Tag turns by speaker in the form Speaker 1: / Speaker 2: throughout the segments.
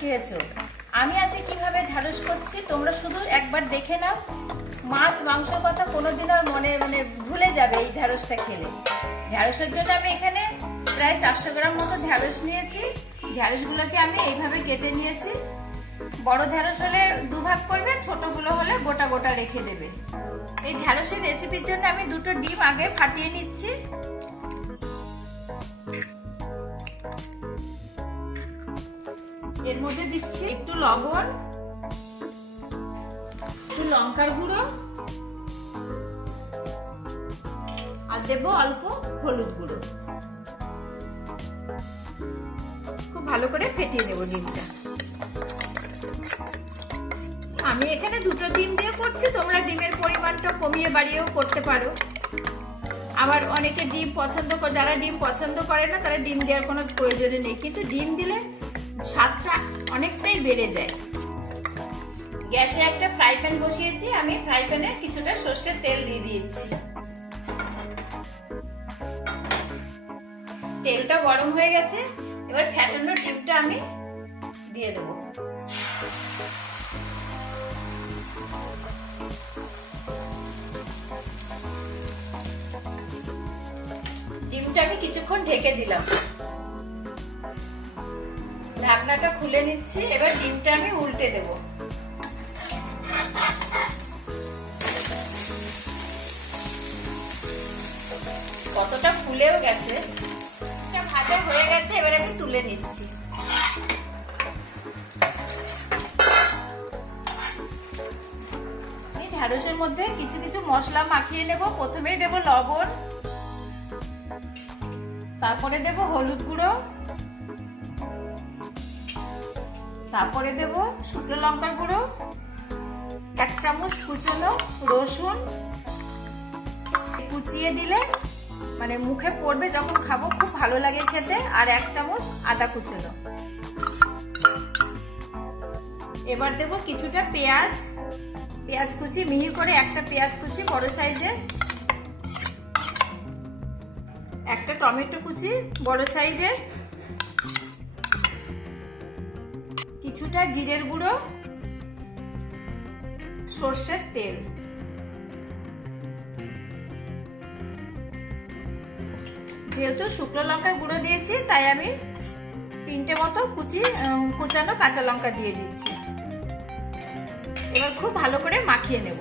Speaker 1: খেয়েছো। আমি আজকে কীভাবে ঢ্যাঁড়স করছি, তোমরা শুধু একবার দেখে নাও। মাছ মাংসর কথা কোনোদিন আর মনে মানে ভুলে যাবে এই ঢ্যাঁড়সটা খেলে। ঢ্যাঁড়সের জন্য আমি এখানে প্রায় চারশো গ্রাম মতো ঢ্যাঁড়স নিয়েছি। ঢ্যাঁড়সগুলোকে আমি এইভাবে কেটে নিয়েছি। বড় ঢ্যাঁড়স হলে দুভাগ করবে, ছোটগুলো হলে গোটা গোটা রেখে দেবে। এই ঢ্যাঁড়সের রেসিপির জন্য আমি দুটো ডিম আগে ফাটিয়ে নিচ্ছি। মধ্যে দিচ্ছি একটু লবণ, একটু লঙ্কার গুঁড়ো, আর দেবো অল্প হলুদ গুঁড়ো। খুব ভালো করে ফেটিয়ে নেব ডিমটা। আমি এখানে দুটো ডিম দিয়ে করছি, তোমরা ডিমের পরিমাণটা কমিয়ে বাড়িয়েও করতে পারো। আবার অনেকে ডিম পছন্দ করে যারা ডিম পছন্দ করে না, তারা ডিম দেওয়ার কোনো প্রয়োজনই নেই। কিন্তু ডিম দিলে স্বাদটা অনেকটাই বেড়ে যায়। গ্যাসে একটা ফ্রাই প্যান বসিয়েছি, আমি ফ্রাই প্যানে কিছুটা সর্ষের তেল দিয়ে দিয়েছি। তেলটা গরম হয়ে গেছে, এবার ফ্যাটানো ডিমটা আমি দিয়ে দেবো। ডিমটা আমি কিছুক্ষণ ঢেকে দিলাম। ঢাকনাটা খুলে নিচ্ছি, এবার ডিমটা আমি উল্টে দেব। কতটা ফুলেও গেছে ভাজা হয়ে গেছে, এবার আমি তুলে নিচ্ছি। এই ঢ্যাঁড়সের মধ্যে কিছু কিছু মশলা মাখিয়ে নেব। প্রথমেই দেব লবণ, তারপরে দেব হলুদ গুঁড়ো তারপরে দেব শুকনো লঙ্কার গুঁড়ো, এক চামচ কুচনো রসুন। কুচিয়ে দিলে মানে মুখে পড়বে যখন খাব, খুব ভালো লাগে খেতে, আর এক চামচ আদা কুচনো। এবার দেব কিছুটা পেঁয়াজ। পেঁয়াজ কুচি, মিহি করে একটা পেঁয়াজ কুচি বড় সাইজের একটা টমেটো কুচি বড় সাইজের কিছুটা জিরের গুঁড়ো, সর্ষের তেল। যেহেতু শুকনো লঙ্কার গুঁড়ো দিয়েছি, তাই আমি তিনটে মতো কুচি কুচানো কাঁচা লঙ্কা দিয়ে দিচ্ছি। এবার খুব ভালো করে মাখিয়ে নেব।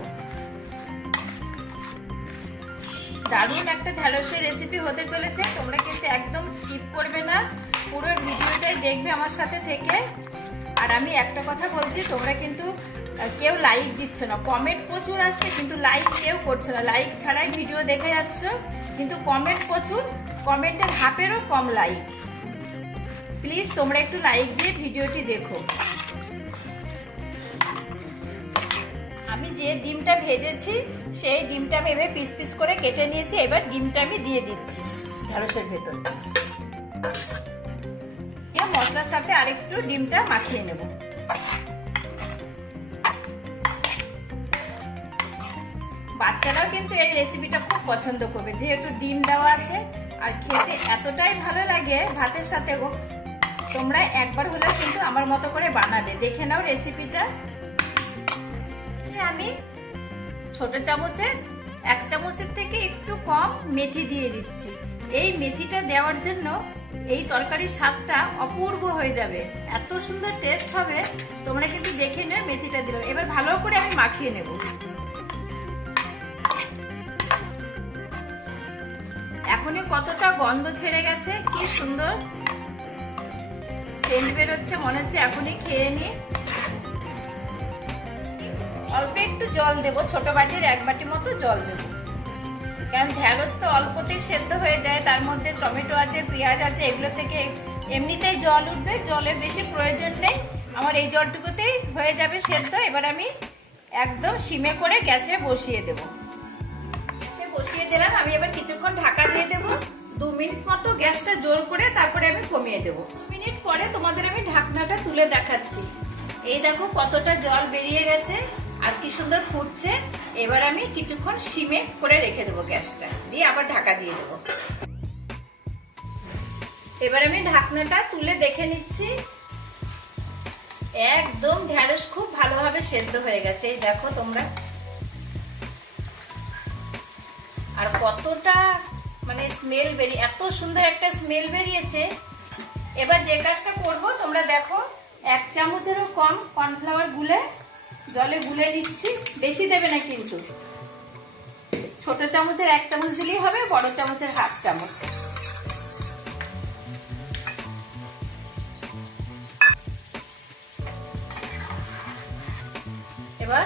Speaker 1: দারুণ একটা ঢ্যাঁড়সের রেসিপি হতে চলেছে। তোমরা কিন্তু একদম স্কিপ করবে না। পুরো ভিডিওটাই দেখবে আমার সাথে থেকে। আর আমি একটা কথা বলছি, তোমরা কিন্তু কেউ লাইক দিচ্ছ না। কমেন্ট প্রচুর আসছে, কিন্তু লাইক কেউ করছ না। লাইক ছাড়াই ভিডিও দেখে যাচ্ছ, কিন্তু কমেন্ট প্রচুর কমেন্টের হাফেরও কম লাইক প্লিজ তোমরা একটু লাইক দিয়ে ভিডিওটি দেখো। আমি যে ডিমটা ভেজেছি, সেই ডিমটা আমি এভাবে পিস পিস করে কেটে নিয়েছি, এবার ডিমটা আমি দিয়ে দিচ্ছি। ঢেঁড়সের ভেতর। মশলার সাথে আরেকটু ডিমটা মাখিয়ে নেব। বাচ্চারাও কিন্তু এই রেসিপিটা খুব পছন্দ করবে। যেহেতু ডিম দেওয়া আছে, আর খেতে এতটাই ভালো লাগে ভাতের সাথে তোমরা একবার হলেও কিন্তু আমার মতো করে বানাবে। দেখে নাও রেসিপিটা আমি ছোট চামচে, এক চামচের থেকে একটু কম মেথি দিয়ে দিচ্ছি। এই মেথিটা দেওয়ার জন্য এই তরকারির স্বাদটা অপূর্ব হয়ে যাবে। এত সুন্দর টেস্ট হবে, তোমরা কিন্তু দেখে নেবে মেথিটা দিলাম। এবার ভালো করে আমি মাখিয়ে নেব। এখনই কতটা গন্ধ ছেড়ে গেছে, কি সুন্দর। সেন্ট বেরোচ্ছে, মনে হচ্ছে এখনই খেয়ে নিই। অল্প একটু জল দেবো, ছোট বাটির এক বাটি মতো জল দেবো। কারণ ঢ্যাঁড়স তো অল্পতেই সেদ্ধ হয়ে যায়, তার মধ্যে টমেটো আছে, পেঁয়াজ আছে, এগুলো থেকে এমনিতেই জল উঠবে, জলের বেশি প্রয়োজন নেই। আমার এই জলটুকুতেই হয়ে যাবে সেদ্ধ, এবার আমি একদম সিমে করে গ্যাসে বসিয়ে দেব। গ্যাসে বসিয়ে দিলাম, আমি এবার কিছুক্ষণ ঢাকা দিয়ে দেব। দু মিনিট মতো গ্যাসটা জোর করে তারপরে আমি কমিয়ে দেবো। দু মিনিট পরে তোমাদের আমি ঢাকনাটা তুলে দেখাচ্ছি। এই দেখো কতটা জল বেরিয়ে গেছে। আর কি সুন্দর ফুটছে। এবার আমি কিছুক্ষণ সিমে করে রেখে দেবো গ্যাসটা। দিয়ে আবার ঢাকা দিয়ে দেবো। এবার আমি ঢাকনাটা তুলে দেখে নিচ্ছি। একদম ঢ্যাঁড়স খুব ভালোভাবে সেদ্ধ হয়ে গেছে। এই দেখো তোমরা। আর কতটা মানে স্মেল বেরিয়ে এত সুন্দর একটা স্মেল বেরিয়েছে। এবার যে কাজটা করব, তোমরা দেখো, এক চামচেরও কম কর্নফ্লাওয়ার গুলে জলে গুলে নিচ্ছি। বেশি দেবে না কিন্তু। ছোট চামচের এক চামচ দিলেই হবে, বড় চামচের হাফ চামচ। এবার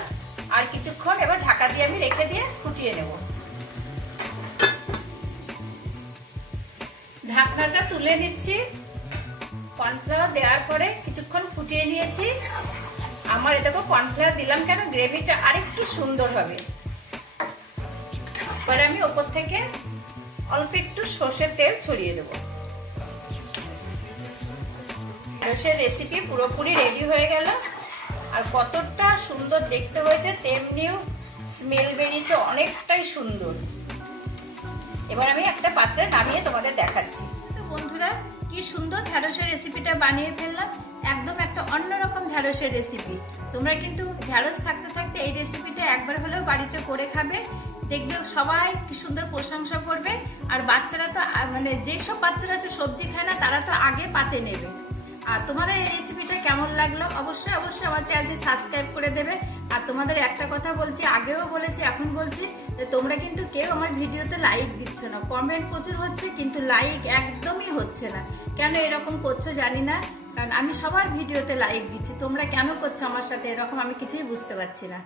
Speaker 1: আর কিছুক্ষণ এবার ঢাকা দিয়ে আমি রেখে দিয়ে ফুটিয়ে নেব। ঢাকনাটা তুলে নিচ্ছি। কর্নফ্লাওয়ার দেওয়ার পরে কিছুক্ষণ ফুটিয়ে নিয়েছি। আমার এ দেখো কর্নফ্লাওয়ার দিলাম কেন? গ্রেভিটা আরেকটু সুন্দর হবে। পরে আমি ওপর থেকে অল্প একটু সর্ষের তেল ছড়িয়ে দেবো। ঢেঁড়সের রেসিপি পুরোপুরি রেডি হয়ে গেল। আর কতটা সুন্দর দেখতে হয়েছে, তেমনিও স্মেল বেরিয়েছে অনেকটাই সুন্দর। এবার আমি একটা পাত্রে নামিয়ে তোমাদের দেখাচ্ছি। তো বন্ধুরা সুন্দর ঢ্যাঁড়সের রেসিপিটা বানিয়ে ফেললাম। একদম একটা অন্যরকম ঢ্যাঁড়সের রেসিপি তোমরা কিন্তু ঢ্যাঁড়স থাকতে থাকতে এই রেসিপিটা একবার হলেও বাড়িতে করে খাবে। দেখবে সবাই কি সুন্দর প্রশংসা করবে। আর বাচ্চারা তো মানে যেসব বাচ্চারা তো সবজি খায় না, তারা তো আগে পাতে নেবে। আর তোমাদের এই রেসিপিটা কেমন লাগল? অবশ্যই অবশ্যই আমার চ্যানেলটি সাবস্ক্রাইব করে দেবে। আর তোমাদের একটা কথা বলছি, আগেও বলেছি, এখন বলছি তোমরা কিন্তু কেউ আমার ভিডিওতে লাইক দিচ্ছ না। কমেন্ট প্রচুর হচ্ছে, কিন্তু লাইক একদমই হচ্ছে না। কেন এরকম করছ জানি না, কারণ আমি সবার ভিডিওতে লাইক দিচ্ছি। তোমরা কেন করছ আমার সাথে? এরকম আমি কিছুই বুঝতে পারছি না।